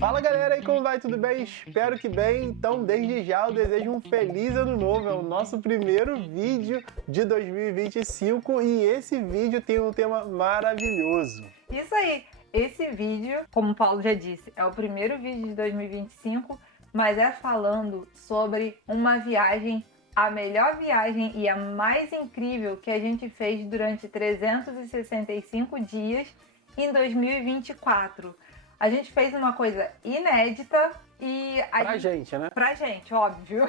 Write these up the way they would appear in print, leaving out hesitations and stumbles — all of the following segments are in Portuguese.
Fala galera, aí como vai? Tudo bem? Espero que bem. Então, desde já eu desejo um feliz ano novo. É o nosso primeiro vídeo de 2025 e esse vídeo tem um tema maravilhoso. Isso aí! Esse vídeo, como o Paulo já disse, é o primeiro vídeo de 2025, mas é falando sobre uma viagem, a melhor viagem e a mais incrível que a gente fez durante 365 dias em 2024. A gente fez uma coisa inédita e... Pra gente, né? Pra gente, óbvio.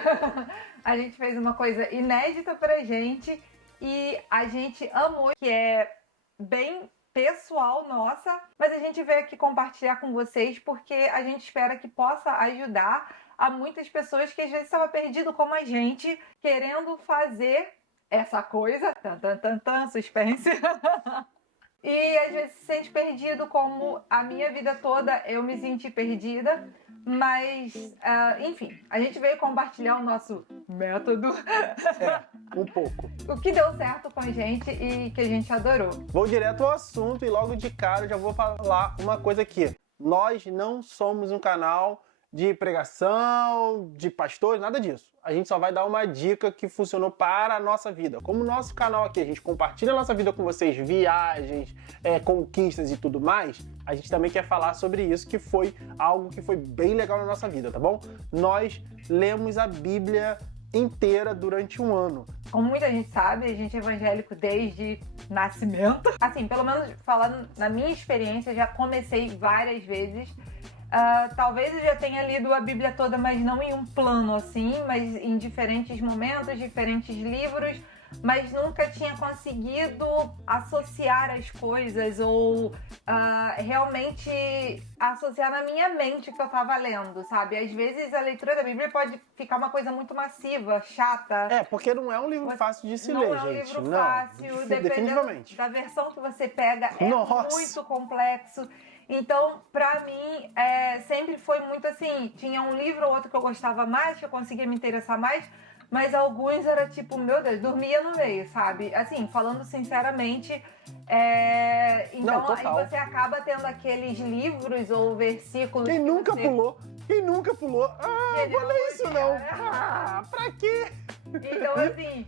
A gente fez uma coisa inédita pra gente e a gente amou, que é bem pessoal nossa, mas a gente veio aqui compartilhar com vocês porque a gente espera que possa ajudar a muitas pessoas que às vezes estavam perdido como a gente, querendo fazer essa coisa, suspense, e às vezes se sente perdido, como a minha vida toda eu me senti perdida, mas enfim, a gente veio compartilhar o nosso método. Um pouco. O que deu certo com a gente e que a gente adorou. Vou direto ao assunto e logo de cara eu já vou falar uma coisa aqui. Nós não somos um canal de pregação, de pastores, nada disso. A gente só vai dar uma dica que funcionou para a nossa vida. Como o nosso canal aqui, a gente compartilha a nossa vida com vocês, viagens, conquistas e tudo mais, a gente também quer falar sobre isso, que foi algo que foi bem legal na nossa vida, tá bom? Nós lemos a Bíblia inteira durante um ano. Como muita gente sabe, a gente é evangélico desde nascimento. Assim, pelo menos falando na minha experiência, já comecei várias vezes. Talvez eu já tenha lido a Bíblia toda, mas não em um plano assim, mas em diferentes momentos, diferentes livros, mas nunca tinha conseguido associar as coisas ou realmente associar na minha mente o que eu estava lendo, sabe? Às vezes a leitura da Bíblia pode ficar uma coisa muito massiva, chata. Porque não é um livro fácil de se ler, gente. Não é um livro fácil, definitivamente. Da versão que você pega, é Nossa. muito complexo. Então, pra mim, sempre foi muito assim, tinha um livro ou outro que eu gostava mais, que eu conseguia me interessar mais, mas alguns era tipo, meu Deus, dormia no meio, sabe? Assim, falando sinceramente, então Não, aí você acaba tendo aqueles livros ou versículos... Quem nunca pulou? Quem nunca pulou? Vou ler isso não. Pra quê? Então, assim,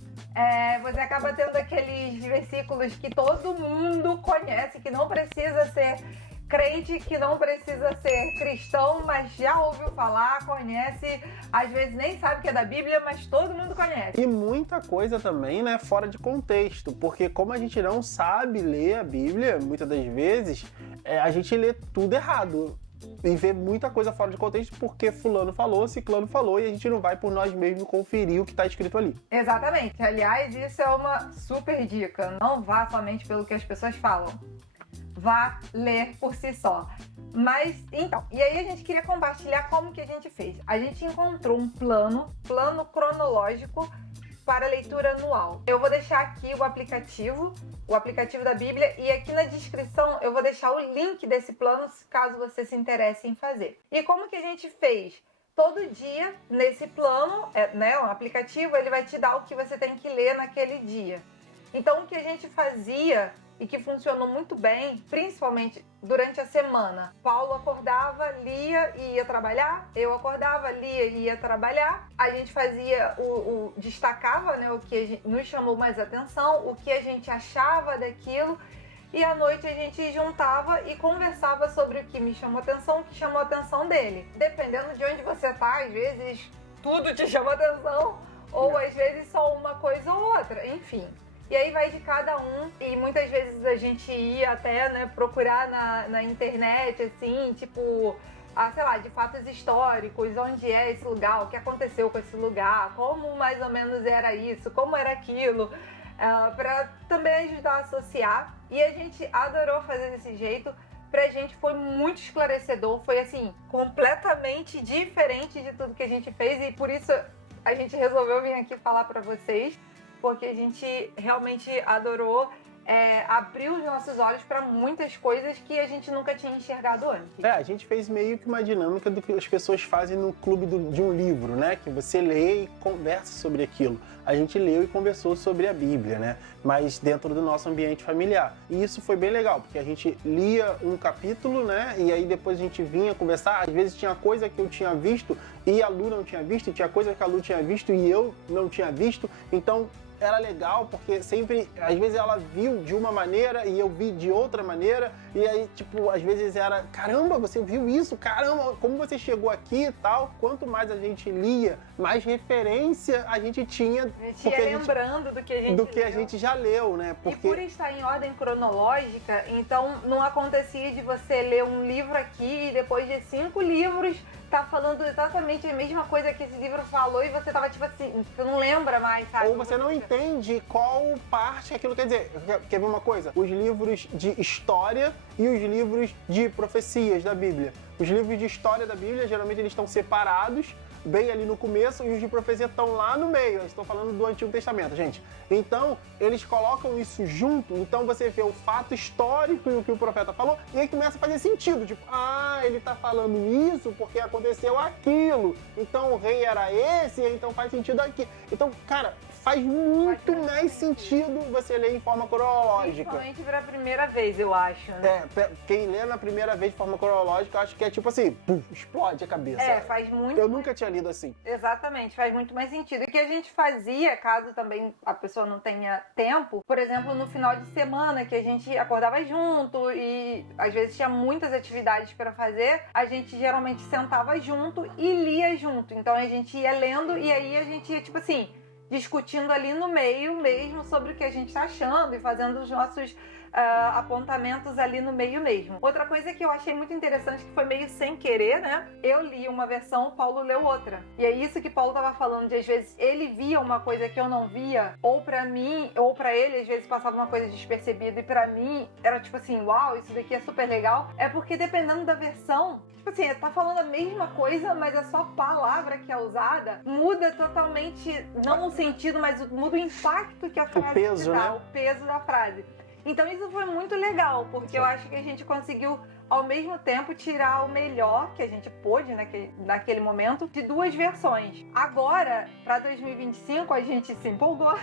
você acaba tendo aqueles versículos que todo mundo conhece, que não precisa ser crente, que não precisa ser cristão, mas já ouviu falar, conhece, às vezes nem sabe que é da Bíblia, mas todo mundo conhece. E muita coisa também, né, fora de contexto, porque como a gente não sabe ler a Bíblia, muitas das vezes, a gente lê tudo errado. E vê muita coisa fora de contexto porque fulano falou, ciclano falou e a gente não vai por nós mesmos conferir o que está escrito ali. Exatamente. Aliás, isso é uma super dica. Não vá somente pelo que as pessoas falam. Vá ler por si só. Mas, então, e aí a gente queria compartilhar como que a gente fez. A gente encontrou um plano cronológico para leitura anual. Eu vou deixar aqui o aplicativo da Bíblia, e aqui na descrição eu vou deixar o link desse plano, caso você se interesse em fazer. E como que a gente fez? Todo dia, nesse plano, o aplicativo, ele vai te dar o que você tem que ler naquele dia. Então, o que a gente fazia e que funcionou muito bem, principalmente durante a semana. Paulo acordava, lia e ia trabalhar. Eu acordava, lia e ia trabalhar. A gente fazia destacava, né, o que nos chamou mais atenção, o que a gente achava daquilo. E à noite a gente juntava e conversava sobre o que me chamou atenção, o que chamou a atenção dele. Dependendo de onde você tá, às vezes tudo te chama atenção, ou às vezes só uma coisa ou outra, enfim. E aí vai de cada um, e muitas vezes a gente ia até, né, procurar na internet, assim, tipo, sei lá, de fatos históricos, onde é esse lugar, o que aconteceu com esse lugar, como mais ou menos era isso, como era aquilo, para também ajudar a associar. E a gente adorou fazer desse jeito. Pra gente foi muito esclarecedor, foi assim, completamente diferente de tudo que a gente fez, e por isso a gente resolveu vir aqui falar pra vocês, porque a gente realmente adorou abriu os nossos olhos para muitas coisas que a gente nunca tinha enxergado antes. A gente fez meio que uma dinâmica do que as pessoas fazem no clube de um livro, né? Que você lê e conversa sobre aquilo. A gente leu e conversou sobre a Bíblia, né? Mas dentro do nosso ambiente familiar. E isso foi bem legal, porque a gente lia um capítulo, né? E aí depois a gente vinha conversar. Às vezes tinha coisa que eu tinha visto e a Lu não tinha visto, e tinha coisa que a Lu tinha visto e eu não tinha visto. Então era legal, porque sempre, às vezes ela viu de uma maneira e eu vi de outra maneira, e aí, tipo, às vezes era, caramba, você viu isso? Caramba, como você chegou aqui e tal? Quanto mais a gente lia, mais referência a gente tinha. A gente ia lembrando do que a gente do que a gente já leu, né? Porque... E por estar em ordem cronológica, então não acontecia de você ler um livro aqui e depois de 5 livros tá falando exatamente a mesma coisa que esse livro falou e você tava tipo assim, você não lembra mais, sabe? Ou você não entende qual parte aquilo quer dizer. Quer ver uma coisa? Os livros de história e os livros de profecias da Bíblia. Os livros de história da Bíblia, geralmente eles estão separados, bem ali no começo, e os de profecia estão lá no meio. Eu estou falando do Antigo Testamento, gente. Então, eles colocam isso junto, então você vê o fato histórico e o que o profeta falou, e aí começa a fazer sentido. Tipo, ele tá falando isso porque aconteceu aquilo. Então o rei era esse, então faz sentido aqui. Então, cara, faz muito mais sentido você ler em forma cronológica. Principalmente pela primeira vez, eu acho, né? Quem lê na primeira vez de forma cronológica, eu acho que é tipo assim, explode a cabeça. Faz muito. Eu nunca tinha lido assim. Exatamente, faz muito mais sentido. E o que a gente fazia, caso também a pessoa não tenha tempo, por exemplo, no final de semana, que a gente acordava junto e às vezes tinha muitas atividades para fazer, a gente geralmente sentava junto e lia junto. Então a gente ia lendo e aí a gente ia, tipo assim, discutindo ali no meio mesmo sobre o que a gente tá achando e fazendo os nossos apontamentos ali no meio mesmo. Outra coisa que eu achei muito interessante, que foi meio sem querer, né? Eu li uma versão, o Paulo leu outra. E é isso que Paulo tava falando, de às vezes ele via uma coisa que eu não via, ou pra mim, ou pra ele, às vezes passava uma coisa despercebida, e pra mim era tipo assim, uau, isso daqui é super legal. É porque dependendo da versão, tipo assim, tá falando a mesma coisa, mas a sua palavra que é usada muda totalmente, não o sentido, mas muda o impacto que a frase o peso, dá, né? o peso da frase. Então isso foi muito legal, porque eu acho que a gente conseguiu, ao mesmo tempo, tirar o melhor que a gente pôde naquele momento de 2 versões. Agora, para 2025, a gente se empolgou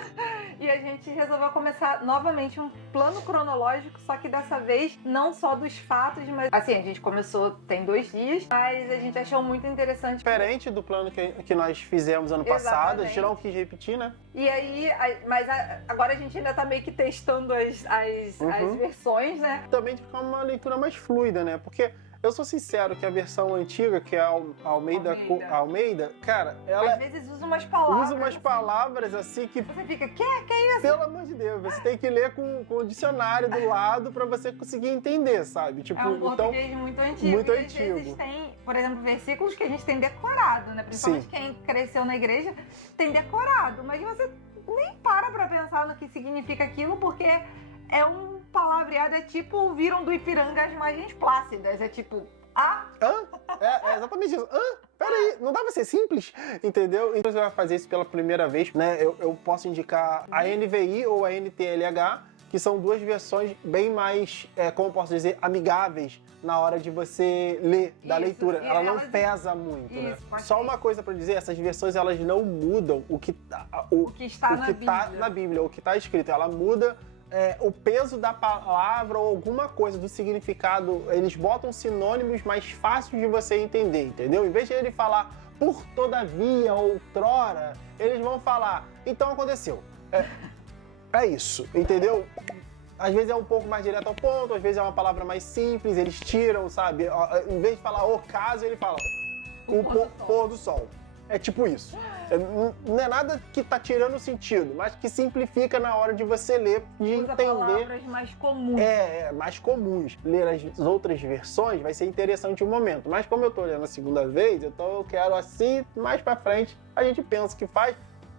e a gente resolveu começar novamente um plano cronológico, só que dessa vez não só dos fatos, mas assim, a gente começou tem 2 dias, mas a gente achou muito interessante. Diferente do plano que nós fizemos ano passado, a gente não quis repetir, né? E aí, mas agora a gente ainda tá meio que testando as versões, né? Também de ficar uma leitura mais fluida, né? Porque eu sou sincero que a versão antiga, que é a Almeida, cara, ela às vezes usa umas palavras assim que você fica, que é isso? Pelo amor de Deus, você tem que ler com o dicionário do lado pra você conseguir entender, sabe? Tipo, é um português muito antigo. Muito e às vezes tem, por exemplo, versículos que a gente tem decorado, né? Principalmente quem cresceu na igreja tem decorado, mas você nem pra pensar no que significa aquilo, porque é um palavreado, é tipo viram do Ipiranga as margens plácidas, é tipo, É exatamente isso. Peraí, não dá pra ser simples? Entendeu? Então você vai fazer isso pela primeira vez, né? Eu posso indicar a NVI ou a NTLH, que são 2 versões bem mais, como eu posso dizer, amigáveis na hora de você ler, da leitura. Ela não pesa muito, né? Só uma coisa pra dizer, essas versões elas não mudam o que está na Bíblia, o que está escrito. Ela muda o peso da palavra ou alguma coisa do significado, eles botam sinônimos mais fáceis de você entender, entendeu? Em vez de ele falar por todavia, outrora, eles vão falar, então aconteceu. É isso, entendeu? Às vezes é um pouco mais direto ao ponto, às vezes é uma palavra mais simples, eles tiram, sabe? Em vez de falar ocaso, ele fala o pôr do sol. É tipo isso. Não é nada que tá tirando o sentido, mas que simplifica na hora de você ler, de usa entender. Palavras mais comuns. Mais comuns. Ler as outras versões vai ser interessante um momento. Mas como eu tô lendo a segunda vez, então eu quero assim, mais pra frente, a gente pensa que faz.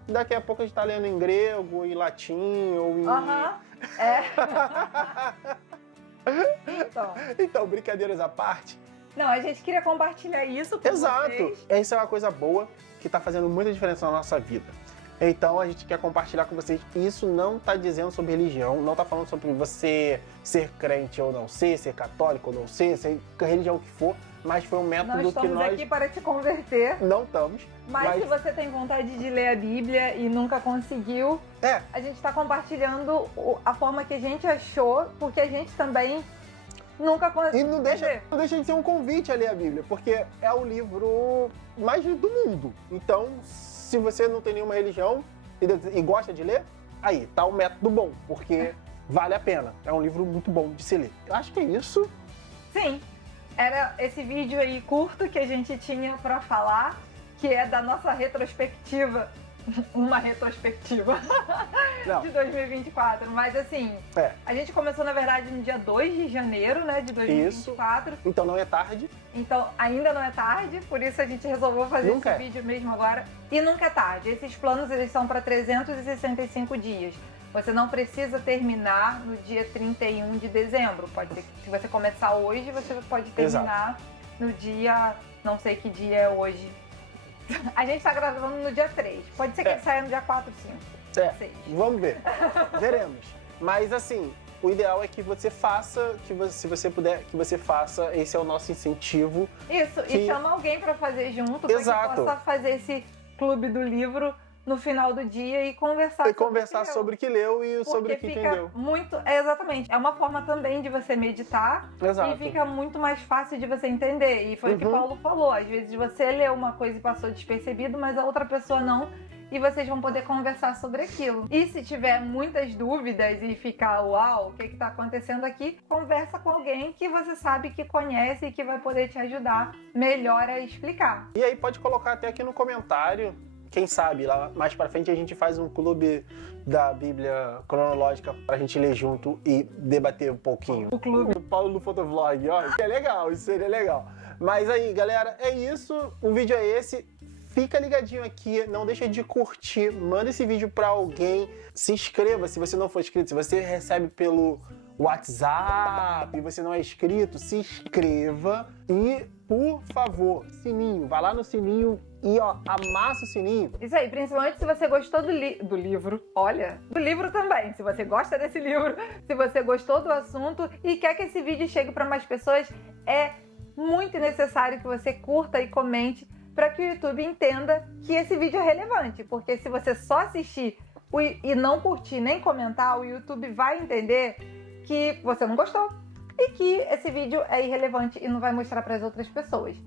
Daqui a pouco a gente tá lendo em grego, em latim, ou em... Então, brincadeiras à parte. Não, a gente queria compartilhar isso com vocês. Exato. Isso é uma coisa boa que tá fazendo muita diferença na nossa vida. Então a gente quer compartilhar com vocês. Isso não tá dizendo sobre religião, não tá falando sobre você ser crente ou não ser católico ou não ser religião que for, mas foi um método Nós que estamos nós aqui para te converter. não estamos. Mas se você tem vontade de ler a Bíblia e nunca conseguiu, É, a gente está compartilhando a forma que a gente achou, porque a gente também nunca e conseguiu. não deixa de ser um convite a ler a Bíblia, porque é o livro mais lido do mundo. Então, se você não tem nenhuma religião e gosta de ler, aí tá um método bom, porque vale a pena. É um livro muito bom de se ler. Eu acho que é isso. Sim, era esse vídeo aí curto que a gente tinha para falar, que é da nossa retrospectiva. Uma retrospectiva Não. de 2024. Mas assim, a gente começou na verdade no dia 2 de janeiro, né, de 2024. Então não é tarde. Então ainda não é tarde, por isso a gente resolveu fazer Nunca esse vídeo mesmo agora. E nunca é tarde. Esses planos eles são para 365 dias. Você não precisa terminar no dia 31 de dezembro. Pode ser que se você começar hoje, você pode terminar no dia, não sei que dia é hoje. A gente tá gravando no dia 3. Pode ser que ele saia no dia 4, 5, 6. Vamos ver. Veremos. Mas assim, o ideal é que você faça, se você puder, que você faça. Esse é o nosso incentivo. Isso, e chama alguém pra fazer junto, pra que possa fazer esse clube do livro no final do dia e conversar sobre o que leu e sobre o que entendeu. Exatamente. É uma forma também de você meditar. Exato. E fica muito mais fácil de você entender. E foi o que o Paulo falou. Às vezes você leu uma coisa e passou despercebido, mas a outra pessoa não. E vocês vão poder conversar sobre aquilo. E se tiver muitas dúvidas e ficar, uau, o que está acontecendo aqui? Conversa com alguém que você sabe que conhece e que vai poder te ajudar melhor a explicar. E aí pode colocar até aqui no comentário. Quem sabe, lá mais pra frente a gente faz um clube da Bíblia cronológica pra gente ler junto e debater um pouquinho. O clube. O Paulo no Fotovlog, ó, que é legal, isso seria legal. Mas aí, galera, é isso, o vídeo é esse. Fica ligadinho aqui, não deixa de curtir, manda esse vídeo pra alguém, se inscreva se você não for inscrito, se você recebe pelo WhatsApp e você não é inscrito, se inscreva e, por favor, sininho, vai lá no sininho e ó, amassa o sininho. Isso aí, principalmente se você gostou do livro, olha, do livro também, se você gosta desse livro, se você gostou do assunto e quer que esse vídeo chegue para mais pessoas, é muito necessário que você curta e comente para que o YouTube entenda que esse vídeo é relevante, porque se você só assistir e não curtir nem comentar, o YouTube vai entender que você não gostou e que esse vídeo é irrelevante e não vai mostrar para as outras pessoas.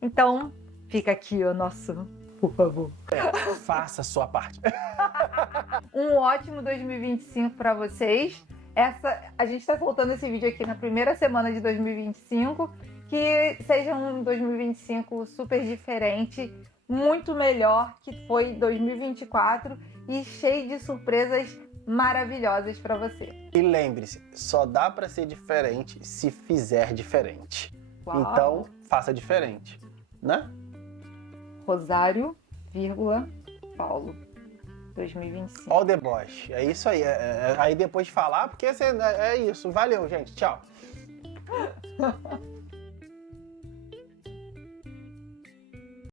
Então, fica aqui o nosso, por favor. Faça a sua parte. Um ótimo 2025 para vocês. A gente está soltando esse vídeo aqui na primeira semana de 2025. Que seja um 2025 super diferente, muito melhor que foi 2024 e cheio de surpresas maravilhosas para você. E lembre-se, só dá para ser diferente se fizer diferente. Uau. Então, faça diferente, né? Rosário, Paulo, 2025. All the boss. É isso aí. Aí depois de falar, porque é isso. Valeu, gente. Tchau.